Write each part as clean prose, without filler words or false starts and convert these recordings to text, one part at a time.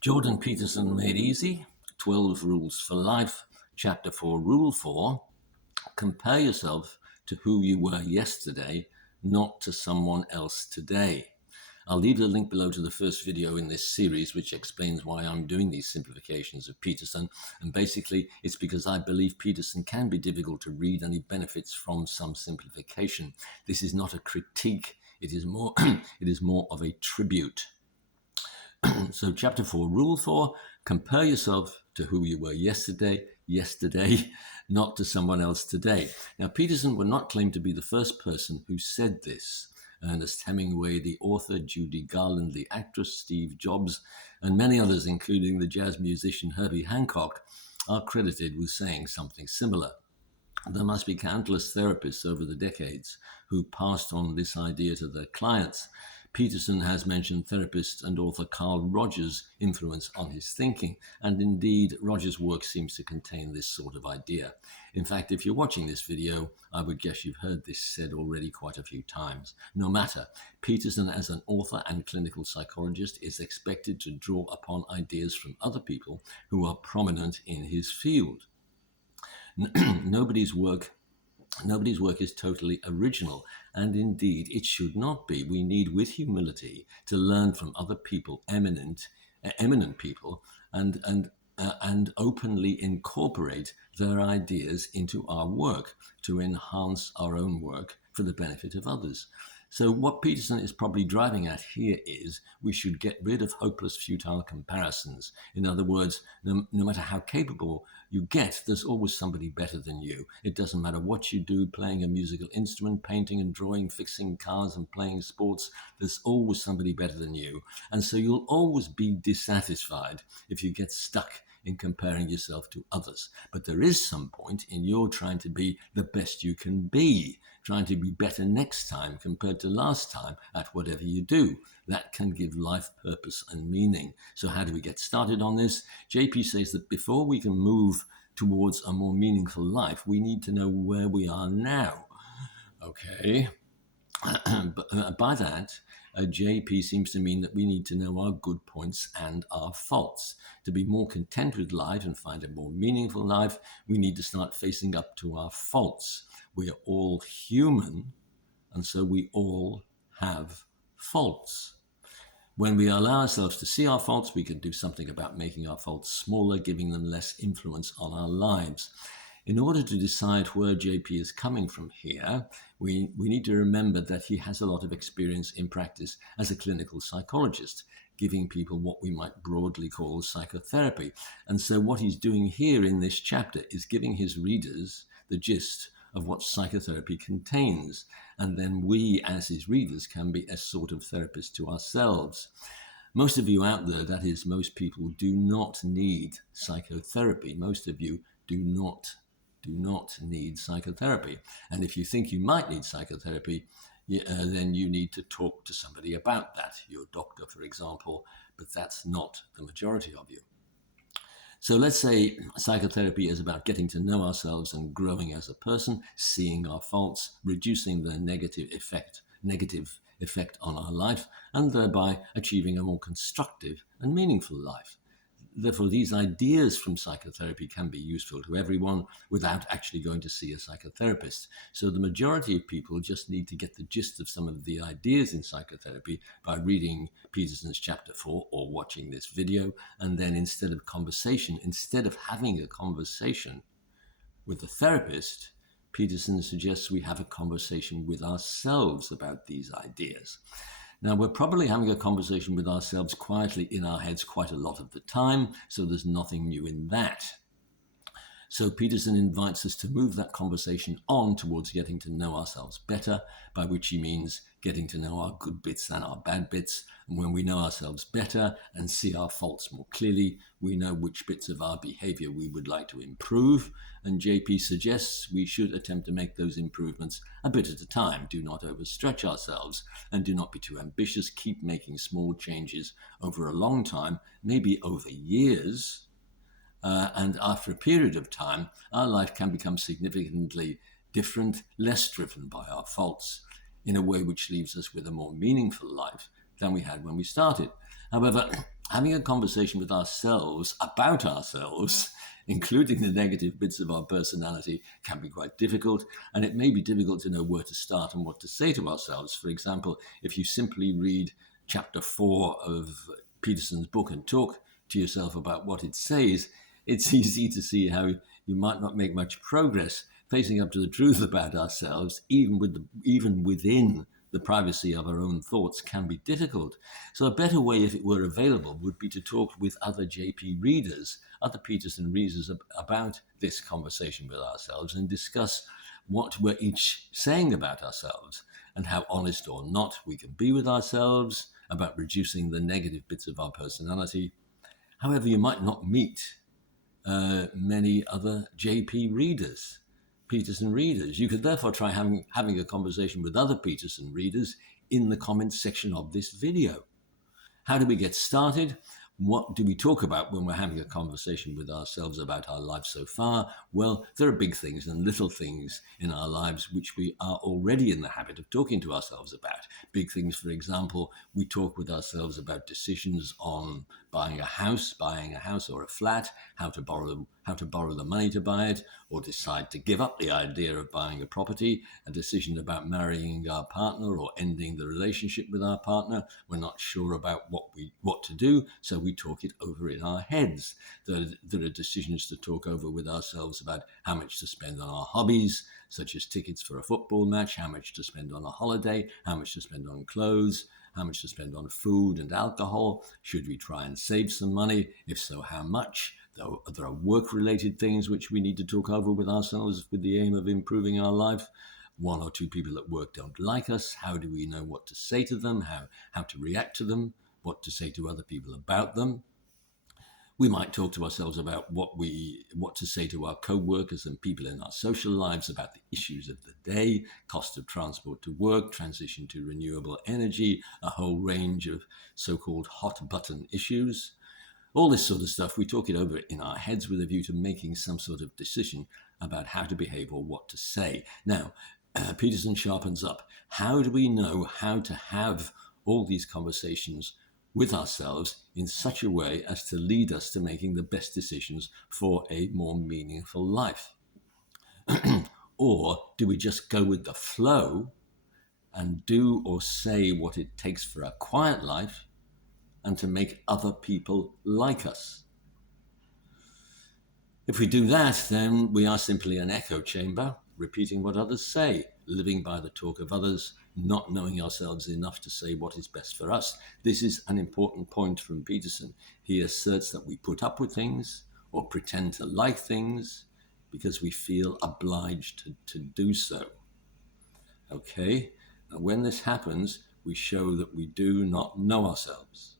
Jordan Peterson Made Easy, 12 Rules for Life, Chapter 4, Rule 4, compare yourself to who you were yesterday, not to someone else today. I'll leave the link below to the first video in this series, which explains why I'm doing these simplifications of Peterson. And basically, it's because I believe Peterson can be difficult to read and he benefits from some simplification. This is not a critique. It is more, it is more of a tribute. So chapter 4, rule 4, compare yourself to who you were yesterday, not to someone else today. Now, Peterson would not claim to be the first person who said this. Ernest Hemingway, the author, Judy Garland, the actress, Steve Jobs, and many others, including the jazz musician Herbie Hancock, are credited with saying something similar. There must be countless therapists over the decades who passed on this idea to their clients. Peterson has mentioned therapist and author Carl Rogers' influence on his thinking, and indeed Rogers' work seems to contain this sort of idea. In fact, if you're watching this video, I would guess you've heard this said already quite a few times. No matter, Peterson as an author and clinical psychologist is expected to draw upon ideas from other people who are prominent in his field. Nobody's work is totally original, and indeed it should not be. We need, with humility, to learn from other people, eminent people, and openly incorporate their ideas into our work to enhance our own work for the benefit of others. So what Peterson is probably driving at here is we should get rid of hopeless, futile comparisons. In other words, no matter how capable you get, there's always somebody better than you. It doesn't matter what you do, playing a musical instrument, painting and drawing, fixing cars and playing sports, there's always somebody better than you. And so you'll always be dissatisfied if you get stuck in comparing yourself to others. But there is some point in your trying to be the best you can be, trying to be better next time compared to last time at whatever you do. That can give life purpose and meaning. So how do we get started on this? JP says that before we can move towards a more meaningful life, we need to know where we are now. Okay. But by that, JP seems to mean that we need to know our good points and our faults. To be more content with life and find a more meaningful life, we need to start facing up to our faults. We are all human, and so we all have faults. When we allow ourselves to see our faults, we can do something about making our faults smaller, giving them less influence on our lives. In order to decide where JP is coming from here, we need to remember that he has a lot of experience in practice as a clinical psychologist, giving people what we might broadly call psychotherapy. And so what he's doing here in this chapter is giving his readers the gist of what psychotherapy contains. And then we, as his readers, can be a sort of therapist to ourselves. Most of you out there, that is, most people, do not need psychotherapy. Most of you do not need psychotherapy. And if you think you might need psychotherapy, then you need to talk to somebody about that, your doctor, for example, but that's not the majority of you. So let's say psychotherapy is about getting to know ourselves and growing as a person, seeing our faults, reducing the negative effect on our life, and thereby achieving a more constructive and meaningful life. Therefore, these ideas from psychotherapy can be useful to everyone without actually going to see a psychotherapist. So the majority of people just need to get the gist of some of the ideas in psychotherapy by reading Peterson's chapter 4 or watching this video. And then instead of having a conversation with the therapist, Peterson suggests we have a conversation with ourselves about these ideas. Now, we're probably having a conversation with ourselves quietly in our heads quite a lot of the time, so there's nothing new in that. So Peterson invites us to move that conversation on towards getting to know ourselves better, by which he means getting to know our good bits and our bad bits. And when we know ourselves better and see our faults more clearly, we know which bits of our behavior we would like to improve. And JP suggests we should attempt to make those improvements a bit at a time. Do not overstretch ourselves and do not be too ambitious. Keep making small changes over a long time, maybe over years. And after a period of time, our life can become significantly different, less driven by our faults, in a way which leaves us with a more meaningful life than we had when we started. However, having a conversation with ourselves about ourselves, including the negative bits of our personality, can be quite difficult. And it may be difficult to know where to start and what to say to ourselves. For example, if you simply read chapter 4 of Peterson's book and talk to yourself about what it says, it's easy to see how you might not make much progress facing up to the truth about ourselves, even within the privacy of our own thoughts, can be difficult. So a better way, if it were available, would be to talk with other JP readers, other Peterson readers, about this conversation with ourselves and discuss what we're each saying about ourselves and how honest or not we can be with ourselves about reducing the negative bits of our personality. However, you might not meet many other JP readers, Peterson readers. You could therefore try having a conversation with other Peterson readers in the comments section of this video. How do we get started? What do we talk about when we're having a conversation with ourselves about our life so far? Well, there are big things and little things in our lives which we are already in the habit of talking to ourselves about. Big things, for example, we talk with ourselves about decisions on buying a house or a flat, how to borrow the money to buy it, or decide to give up the idea of buying a property, a decision about marrying our partner or ending the relationship with our partner. We're not sure about what to do, so we talk it over in our heads. There are decisions to talk over with ourselves about how much to spend on our hobbies, such as tickets for a football match, how much to spend on a holiday, how much to spend on clothes, how much to spend on food and alcohol. Should we try and save some money? If so, how much? There are work-related things which we need to talk over with ourselves with the aim of improving our life. One or two people at work don't like us. How do we know what to say to them, how to react to them, what to say to other people about them? We might talk to ourselves about what to say to our co-workers and people in our social lives about the issues of the day, cost of transport to work, transition to renewable energy, a whole range of so-called hot button issues. All this sort of stuff, we talk it over in our heads with a view to making some sort of decision about how to behave or what to say. Now, Peterson sharpens up. How do we know how to have all these conversations with ourselves in such a way as to lead us to making the best decisions for a more meaningful life? Or do we just go with the flow and do or say what it takes for a quiet life and to make other people like us? If we do that, then we are simply an echo chamber, repeating what others say, living by the talk of others, not knowing ourselves enough to say what is best for us. This is an important point from Peterson. He asserts that we put up with things or pretend to like things because we feel obliged to do so. Okay? And when this happens, we show that we do not know ourselves.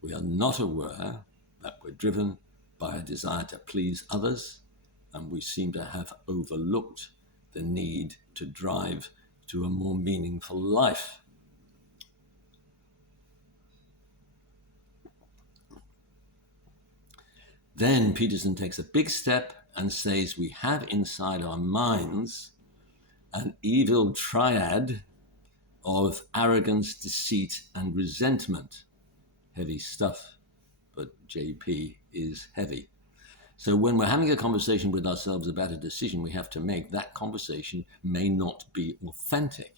We are not aware that we're driven by a desire to please others, and we seem to have overlooked the need to drive to a more meaningful life. Then Peterson takes a big step and says we have inside our minds an evil triad of arrogance, deceit, and resentment. Heavy stuff, but JP is heavy. So when we're having a conversation with ourselves about a decision we have to make, that conversation may not be authentic.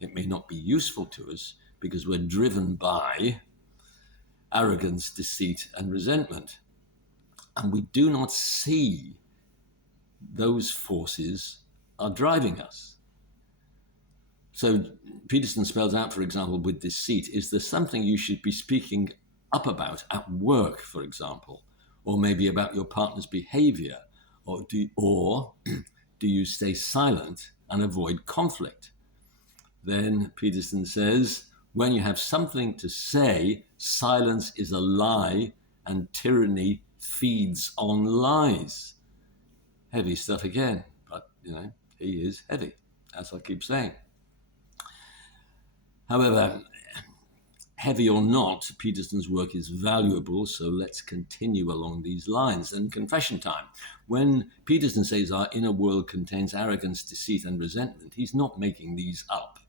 It may not be useful to us because we're driven by arrogance, deceit, and resentment. And we do not see those forces are driving us. So Peterson spells out, for example, with deceit, is there something you should be speaking up about at work, for example, or maybe about your partner's behavior, or do you stay silent and avoid conflict? Then Peterson says, when you have something to say, silence is a lie and tyranny feeds on lies. Heavy stuff again, but he is heavy, as I keep saying. However, heavy or not, Peterson's work is valuable, so let's continue along these lines. And confession time. When Peterson says our inner world contains arrogance, deceit, and resentment, he's not making these up.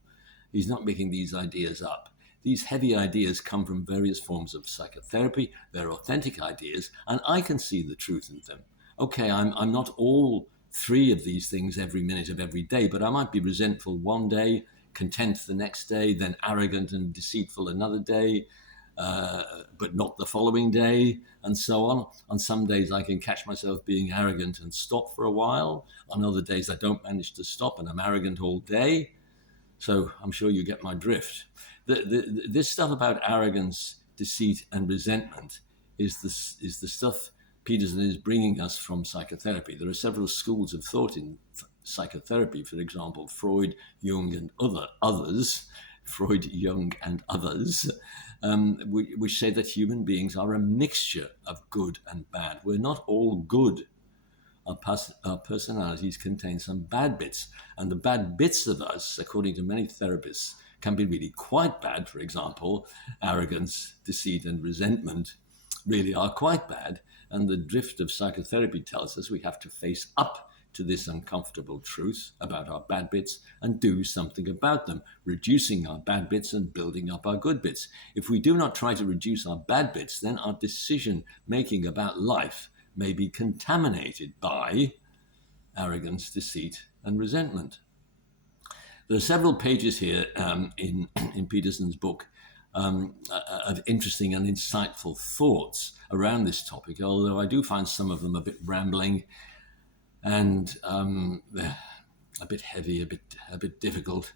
He's not making these ideas up. these heavy ideas come from various forms of psychotherapy. They're authentic ideas, and I can see the truth in them. Okay, I'm not all three of these things every minute of every day, but I might be resentful one day, content the next day, then arrogant and deceitful another day, but not the following day, and so on. On some days, I can catch myself being arrogant and stop for a while. On other days, I don't manage to stop and I'm arrogant all day. So I'm sure you get my drift. This stuff about arrogance, deceit, and resentment is the stuff Peterson is bringing us from psychotherapy. There are several schools of thought in psychotherapy, for example, Freud, Jung, and others, which say that human beings are a mixture of good and bad. We're not all good. Our personalities contain some bad bits, and the bad bits of us, according to many therapists, can be really quite bad. For example, arrogance, deceit, and resentment really are quite bad, and the drift of psychotherapy tells us we have to face up to this uncomfortable truth about our bad bits and do something about them, reducing our bad bits and building up our good bits. If we do not try to reduce our bad bits, then our decision making about life may be contaminated by arrogance, deceit, and resentment. There are several pages here in Peterson's book of interesting and insightful thoughts around this topic, although I do find some of them a bit rambling and a bit heavy, a bit difficult.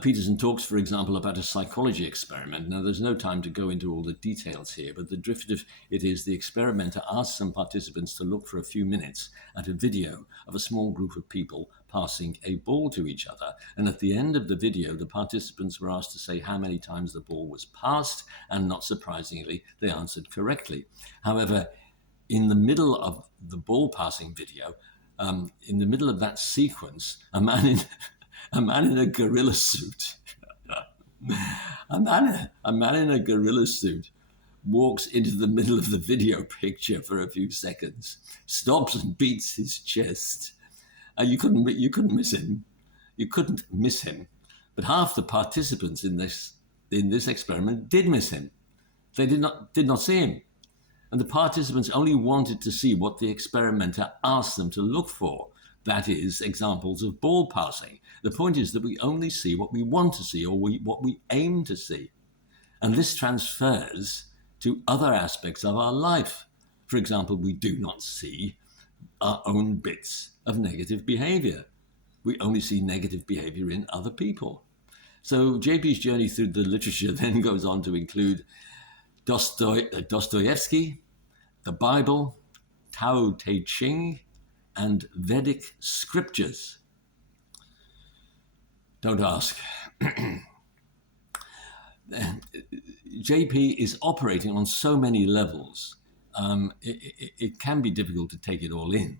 Peterson talks, for example, about a psychology experiment. Now, there's no time to go into all the details here, but the drift of it is the experimenter asked some participants to look for a few minutes at a video of a small group of people passing a ball to each other. And at the end of the video, the participants were asked to say how many times the ball was passed, and not surprisingly, they answered correctly. However, in the middle of the ball passing video, in the middle of that sequence, a man in a gorilla suit, a man in a gorilla suit walks into the middle of the video picture for a few seconds, stops and beats his chest. You couldn't miss him. You couldn't miss him. But half the participants in this experiment did miss him. They did not see him. And the participants only wanted to see what the experimenter asked them to look for. That is, examples of ball passing. The point is that we only see what we want to see, or what we aim to see. And this transfers to other aspects of our life. For example, we do not see our own bits of negative behavior. We only see negative behavior in other people. So JP's journey through the literature then goes on to include Dostoevsky, the Bible, Tao Te Ching, and Vedic scriptures. Don't ask. JP is operating on so many levels. It can be difficult to take it all in.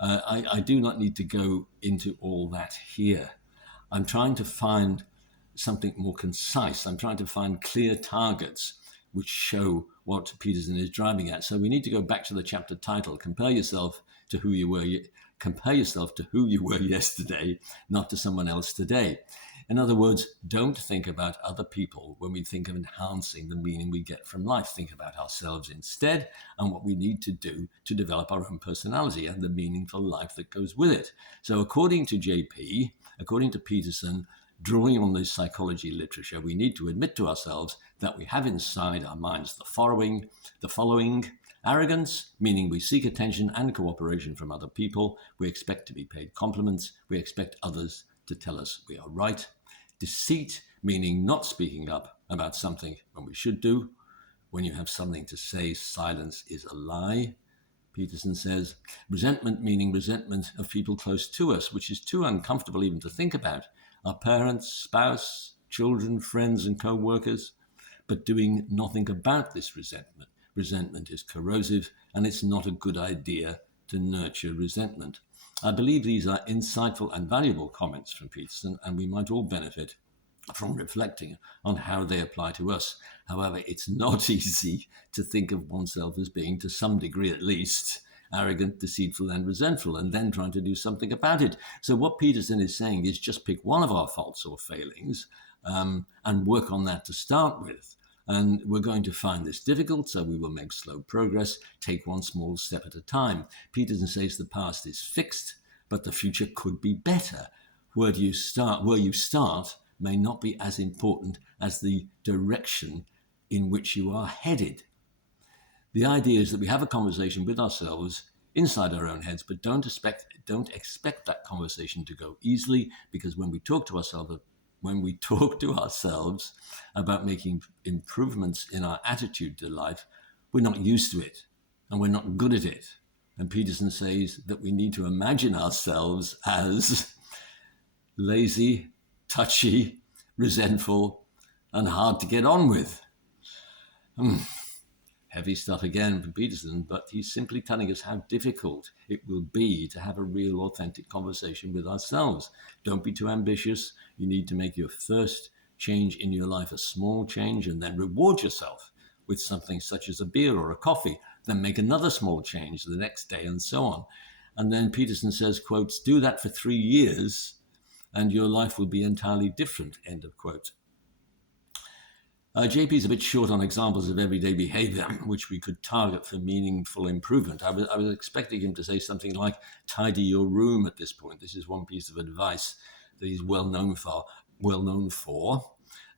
I do not need to go into all that here. I'm trying to find something more concise. I'm trying to find clear targets which show what Peterson is driving at. So we need to go back to the chapter title, Compare yourself to who you were yesterday, not to someone else today. In other words, don't think about other people when we think of enhancing the meaning we get from life. Think about ourselves instead, and what we need to do to develop our own personality and the meaningful life that goes with it. So according to JP, according to Peterson, drawing on this psychology literature, we need to admit to ourselves that we have inside our minds the following: arrogance, meaning we seek attention and cooperation from other people. We expect to be paid compliments. We expect others to tell us we are right. Deceit, meaning not speaking up about something when we should do. When you have something to say, silence is a lie, Peterson says. Resentment, meaning resentment of people close to us, which is too uncomfortable even to think about. Our parents, spouse, children, friends, and co-workers, but doing nothing about this resentment. Resentment is corrosive, and it's not a good idea to nurture resentment. I believe these are insightful and valuable comments from Peterson, and we might all benefit from reflecting on how they apply to us. However, it's not easy to think of oneself as being, to some degree at least, arrogant, deceitful, and resentful, and then trying to do something about it. So what Peterson is saying is just pick one of our faults or failings and work on that to start with. And we're going to find this difficult, so we will make slow progress, take one small step at a time. Peterson says the past is fixed, but the future could be better. Where you start may not be as important as the direction in which you are headed. The idea is that we have a conversation with ourselves inside our own heads, but don't expect that conversation to go easily, because when we talk to ourselves about making improvements in our attitude to life, we're not used to it and we're not good at it. And Peterson says that we need to imagine ourselves as lazy, touchy, resentful, and hard to get on with. Heavy stuff again from Peterson, but he's simply telling us how difficult it will be to have a real, authentic conversation with ourselves. Don't be too ambitious. You need to make your first change in your life a small change, and then reward yourself with something such as a beer or a coffee. Then make another small change the next day, and so on. And then Peterson says, quotes, do that for 3 years, and your life will be entirely different, end of quote. JP's a bit short on examples of everyday behavior which we could target for meaningful improvement. I was expecting him to say something like tidy your room at this point. This is one piece of advice that he's well known for.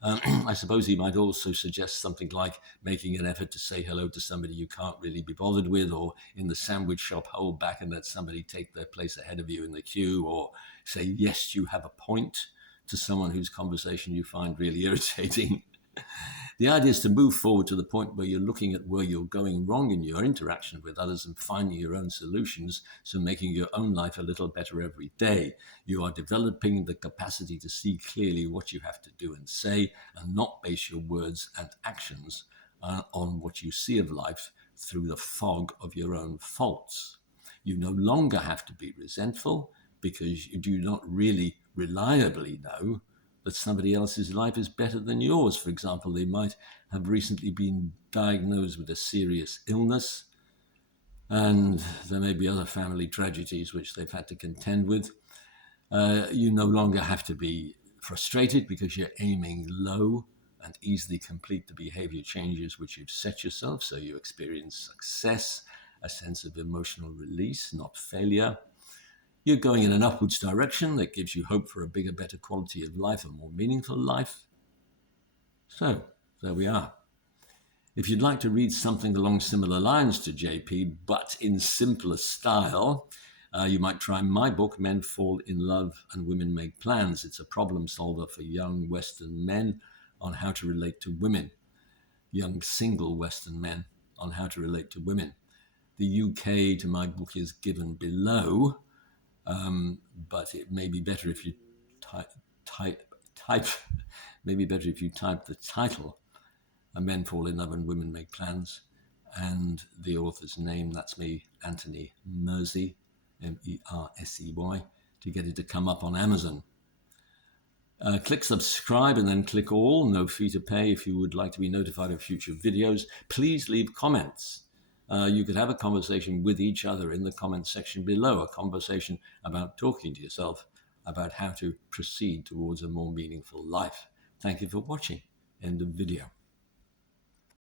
I suppose he might also suggest something like making an effort to say hello to somebody you can't really be bothered with, or in the sandwich shop, hold back and let somebody take their place ahead of you in the queue, or say, yes, you have a point to someone whose conversation you find really irritating. The idea is to move forward to the point where you're looking at where you're going wrong in your interaction with others and finding your own solutions, so making your own life a little better every day. You are developing the capacity to see clearly what you have to do and say, and not base your words and actions on what you see of life through the fog of your own faults. You no longer have to be resentful, because you do not really reliably know that somebody else's life is better than yours. For example, they might have recently been diagnosed with a serious illness, and there may be other family tragedies which they've had to contend with. You no longer have to be frustrated, because you're aiming low and easily complete the behavior changes which you've set yourself, so you experience success, a sense of emotional release, not failure. You're going in an upwards direction that gives you hope for a bigger, better quality of life, a more meaningful life. So, there we are. If you'd like to read something along similar lines to JP, but in simpler style, you might try my book, Men Fall in Love and Women Make Plans. It's a problem solver for young Western men on how to relate to women, young single Western men on how to relate to women. The UK to my book is given below. But it may be better if you type the title, Men Fall in Love and Women Make Plans, and the author's name, that's me, Anthony Mersey, Mersey, to get it to come up on Amazon. Click subscribe and then click all, no fee to pay if you would like to be notified of future videos. Please leave comments. You could have a conversation with each other in the comment section below, a conversation about talking to yourself about how to proceed towards a more meaningful life. Thank you for watching. End of video.